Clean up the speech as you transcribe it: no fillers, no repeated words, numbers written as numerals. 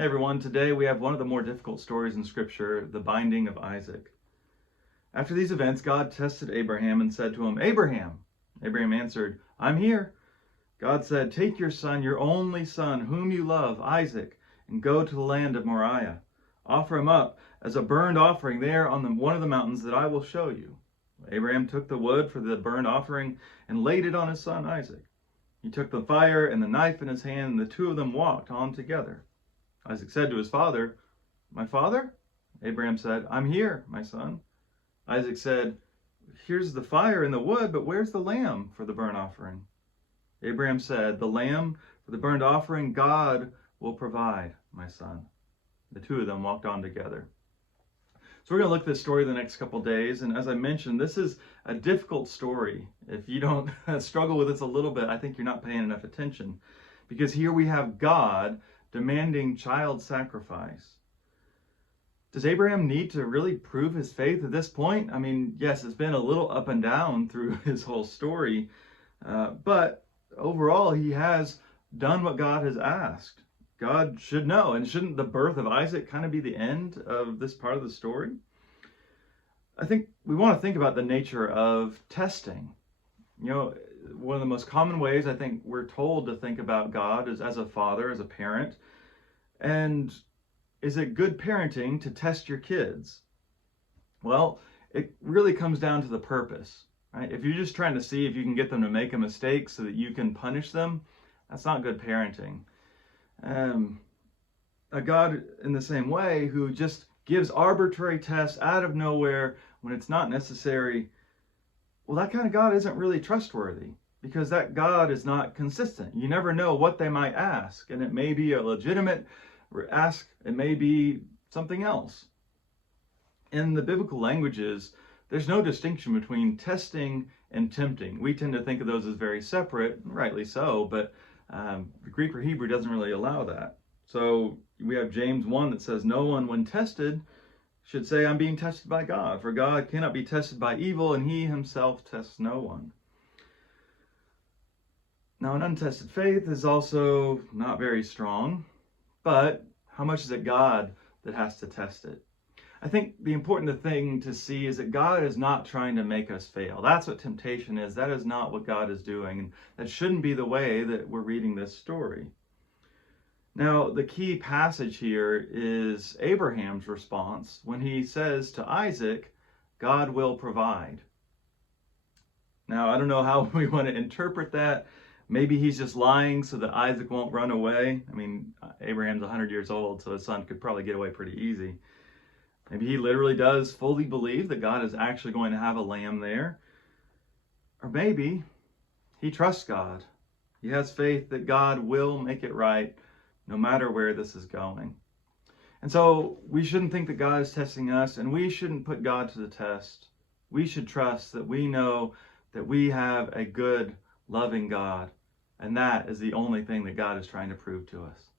Hey everyone, today we have one of the more difficult stories in Scripture, the binding of Isaac. After these events, God tested Abraham and said to him, "Abraham." Abraham answered, "I'm here." God said, "Take your son, your only son, whom you love, Isaac, and go to the land of Moriah. Offer him up as a burnt offering there on one of the mountains that I will show you." Abraham took the wood for the burnt offering and laid it on his son Isaac. He took the fire and the knife in his hand, and the two of them walked on together. Isaac said to his father, "My father?" Abraham said, "I'm here, my son." Isaac said, "Here's the fire and the wood, but where's the lamb for the burnt offering?" Abraham said, "The lamb for the burnt offering God will provide, my son." The two of them walked on together. So we're going to look at this story the next couple of days, and as I mentioned, this is a difficult story. If you don't struggle with this a little bit, I think you're not paying enough attention, because here we have God demanding child sacrifice. Does Abraham need to really prove his faith at this point? I mean, yes, it's been a little up and down through his whole story, but overall he has done what God has asked. God should know, and shouldn't the birth of Isaac kind of be the end of this part of the story? I think we want to think about the nature of testing. One of the most common ways I think we're told to think about God is as a father, as a parent. And is it good parenting to test your kids? Well, it really comes down to the purpose, right? If you're just trying to see if you can get them to make a mistake so that you can punish them, that's not good parenting. A God in the same way who just gives arbitrary tests out of nowhere when it's not necessary, well, that kind of God isn't really trustworthy, because that God is not consistent. You never know what they might ask, and it may be a legitimate ask, it may be something else. In the biblical languages, there's no distinction between testing and tempting. We tend to think of those as very separate, rightly so, but the Greek or Hebrew doesn't really allow that. So we have James 1 that says, "No one, when tested, should say, 'I'm being tested by God,' for God cannot be tested by evil, and he himself tests no one." Now, an untested faith is also not very strong, but how much is it God that has to test it? I think the important thing to see is that God is not trying to make us fail. That's what temptation is. That is not what God is doing, and that shouldn't be the way that we're reading this story. Now, the key passage here is Abraham's response when he says to Isaac, "God will provide." Now, I don't know how we want to interpret that. Maybe he's just lying so that Isaac won't run away. I mean, Abraham's 100 years old, so his son could probably get away pretty easy. Maybe he literally does fully believe that God is actually going to have a lamb there. Or maybe he trusts God. He has faith that God will make it right no matter where this is going. And so we shouldn't think that God is testing us, and we shouldn't put God to the test. We should trust that we know that we have a good, loving God, and that is the only thing that God is trying to prove to us.